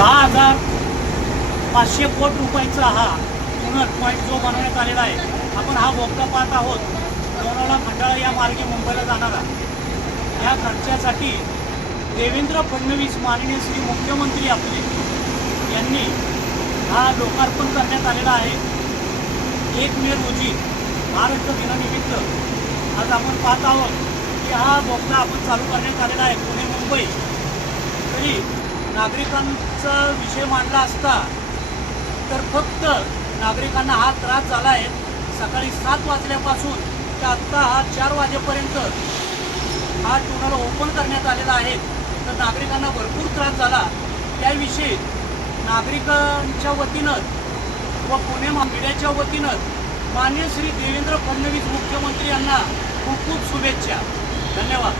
10,500 कोटी रुपयाचा हा टनल पॉईंट जो बनवण्यात आलेला आहे, आपण हा बोगदा पाहत आहोत. लोणावळा खंडाळा या मार्गे मुंबईला जाणारा या खर्चासाठी देवेंद्र फडणवीस माननीय श्री मुख्यमंत्री आपले यांनी हा लोकार्पण करण्यात आलेला आहे. 1 मे रोजी महाराष्ट्र दिनानिमित्त आज आपण पाहत आहोत की हा बोगदा आपण चालू करण्यात आलेला आहे पुणे मुंबई. तरी नागरिकांचा विषय मांडला असता तर फक्त नागरिकांना हा त्रास झाला आहे. सकाळी 7 वाजल्यापासून ते आत्ता हा 4 वाजेपर्यंत हा टनल ओपन करण्यात आलेला आहे. तर नागरिकांना भरपूर त्रास झाला. त्याविषयी नागरिकांच्या वतीनं व पुणे मीडियाच्या वतीनं माननीय श्री देवेंद्र फडणवीस मुख्यमंत्री यांना खूप खूप शुभेच्छा. धन्यवाद.